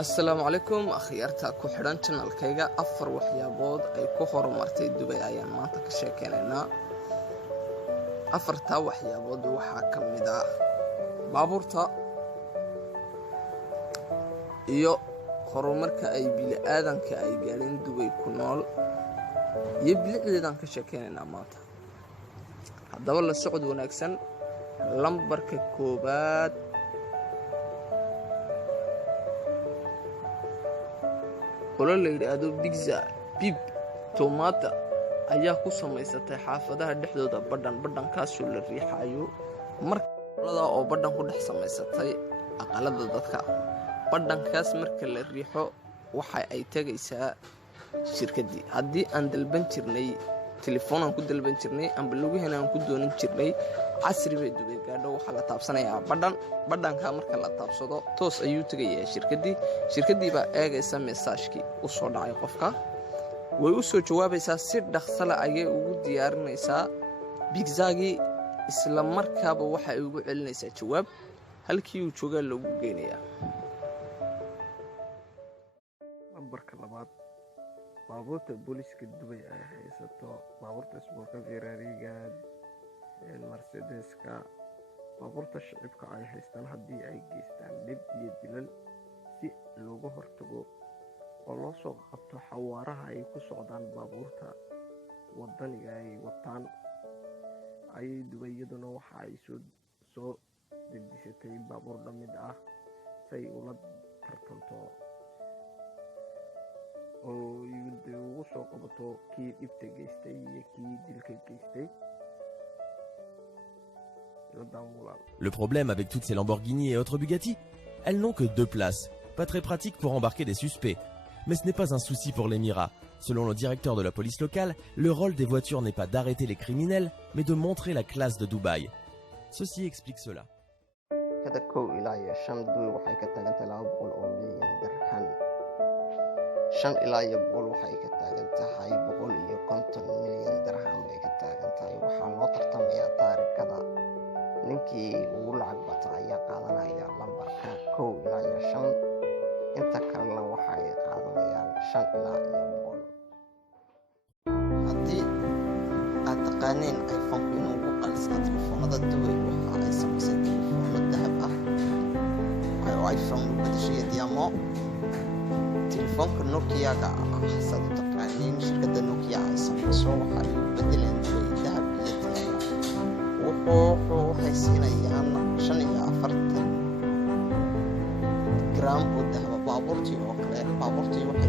السلام عليكم أخيارتا ku xidhan channelkayga afar waxyaabood ay ku horumartay Dubai ayaan maanta ka sheekeynaa afarta waxyaabood waxa kamid ah baabuurta iyo horumarka ay bini'aadanka ay gaareen Dubai ku nool iyo bilicdeedan ka sheekeynaa maanta hadaba la socod wanaagsan lambarka koobaad qolo la yiraahdo Pizza Pip Tomata ayaa ku samaysatay xaafadaha dhexdooda badhankaas oo la riixayo markada oo badhan ku dhex samaysatay aqalada dadka badhankaas marka la riixo waxa ay tagaysaa shirkadii hadii aan dalban jirnay telefoon aan ku dalban jirnay amba lugaheena aan ku doonin jirnay casri bay Dubai gaadho waxa la taabsanayaa badhanka marka la taabsado toos ayuu tagayaa shirkadii baa eegaysa message-kii u soo dhacay qofka way u soo jawaabaysaa si dhakhso leh ayay ugu diyaarinaysaa pizza-gii isla markaaba waxa ay ugu celinaysaa jawaab halkii uu joogaa lagu geynayaa lambarka labaad baabuurta booliska Dubai ay haysato baabuurta sportka Ferrari-ga Mercedes-ka baabuurta shicibka ay haystaan haddii ay geystaan dhib iyo dilal si looga hortago oo loo soo qabto xawaaraha ay ku socdaan baabuurta wadaniga ay wataan ay Dubai-yaduna waxa ay soo dejisatay baabuur dhamid ah say ula tartanto oo ugu soo qabato kii dhibta geystay iyo kii dilka geystay. Le problème avec toutes ces Lamborghini et autres Bugatti, elles n'ont que 2 places, pas très pratique pour embarquer des suspects. Mais ce n'est pas un souci pour l'Émirat. Selon le directeur de la police locale, le rôle des voitures n'est pas d'arrêter les criminels, mais de montrer la classe de Dubaï. Ceci explique cela. shan ilaa iyo boqol waxay ka taagan tahay 150 milyan dirham ay ka taagan tahay waxaa loo tartamayaa taarikada ninkii ugu lacag bata ayaa qaadanaya lambarka 1 ilaa iyo 5 inta kalena waxay qaadanayaan 5 ilaa iyo 100 haddii aad taqaaneen iPhone inuu ugu qalsan telefoonada Dubai waxa ay samaysay telefoon dahab ah oo iPhone badashay diamo telefoonka Nokia-ga xasad taqaaniin shirkadda Nokia ay samayso waxa ay bedeleen dahab iyo wuxuu haysiinayaan 45 gram oo dahab baabuurtii oo kale baabuurtii waxay